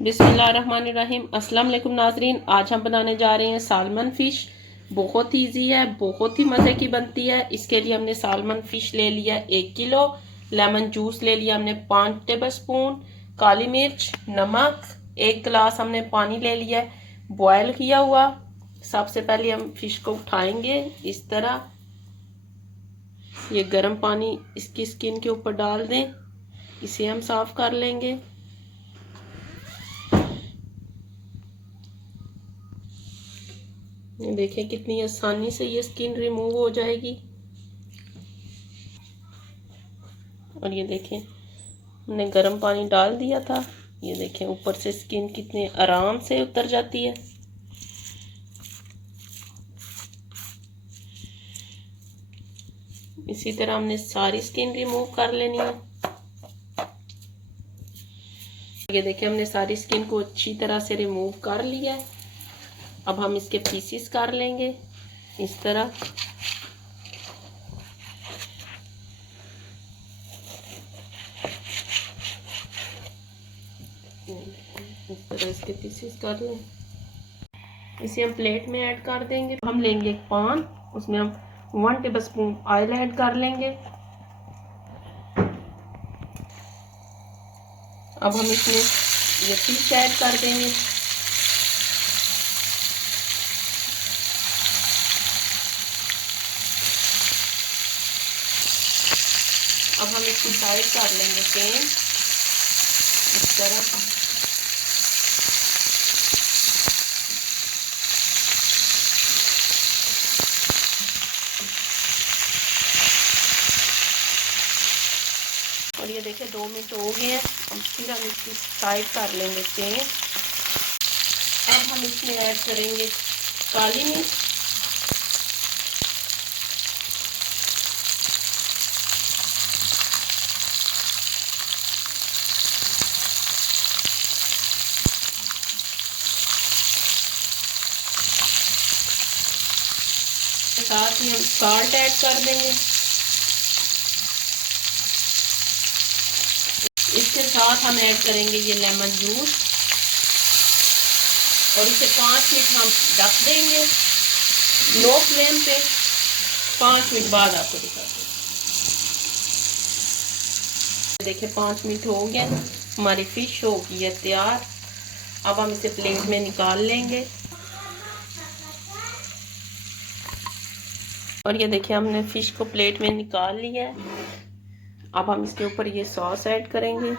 बिस्मिल्लाहिर्रहमानिर्रहीम। अस्सलाम वालेकुम नाजरीन, आज हम बनाने जा रहे हैं सालमन फ़िश। बहुत ईजी है, बहुत ही मज़े की बनती है। इसके लिए हमने सालमन फ़िश ले लिया 1 किलो, लेमन जूस ले लिया हमने 5 टेबल स्पून, काली मिर्च, नमक, 1 गिलास हमने पानी ले लिया बॉयल किया हुआ। सबसे पहले हम फ़िश को उठाएंगे इस तरह, ये गर्म पानी इसकी स्किन के ऊपर डाल दें, इसे हम साफ़ कर लेंगे। देखें कितनी आसानी से ये स्किन रिमूव हो जाएगी। और ये देखें हमने गर्म पानी डाल दिया था, ये देखें ऊपर से स्किन कितने आराम से उतर जाती है। इसी तरह हमने सारी स्किन रिमूव कर लेनी है। ये देखें हमने सारी स्किन को अच्छी तरह से रिमूव कर लिया है। अब हम इसके पीसेस कर लेंगे इस तरह। इस तरह इसके पीसेस कर लें। इसे हम प्लेट में ऐड कर देंगे। हम लेंगे एक पान, उसमें हम 1 टेबल स्पून ऑयल ऐड कर लेंगे। अब हम इसमें ये फिश ऐड कर देंगे। अब हम इसको साइड कर लेंगे पेन इस तरह। और ये देखिए 2 मिनट हो गए हैं। फिर हम इसकी साइड कर लेंगे पेन। अब हम इसमें ऐड करेंगे काली मिर्च, साथ ही हम साल्ट ऐड कर देंगे। इसके साथ हम ऐड करेंगे ये लेमन जूस और इसे 5 मिनट हम ढक देंगे लो फ्लेम पे। 5 मिनट बाद आपको दिखाते हैं। देखिए 5 मिनट हो गए, हमारी फिश हो गई है तैयार। अब हम इसे प्लेट में निकाल लेंगे। और ये देखिए हमने फिश को प्लेट में निकाल लिया है। अब हम इसके ऊपर ये सॉस ऐड करेंगे।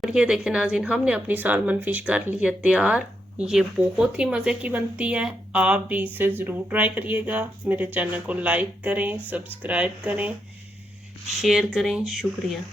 और ये देखिए नाज़रीन, हमने अपनी सालमन फिश कर ली है तैयार। ये बहुत ही मज़े की बनती है, आप भी इसे ज़रूर ट्राई करिएगा। मेरे चैनल को लाइक करें, सब्सक्राइब करें, शेयर करें। शुक्रिया।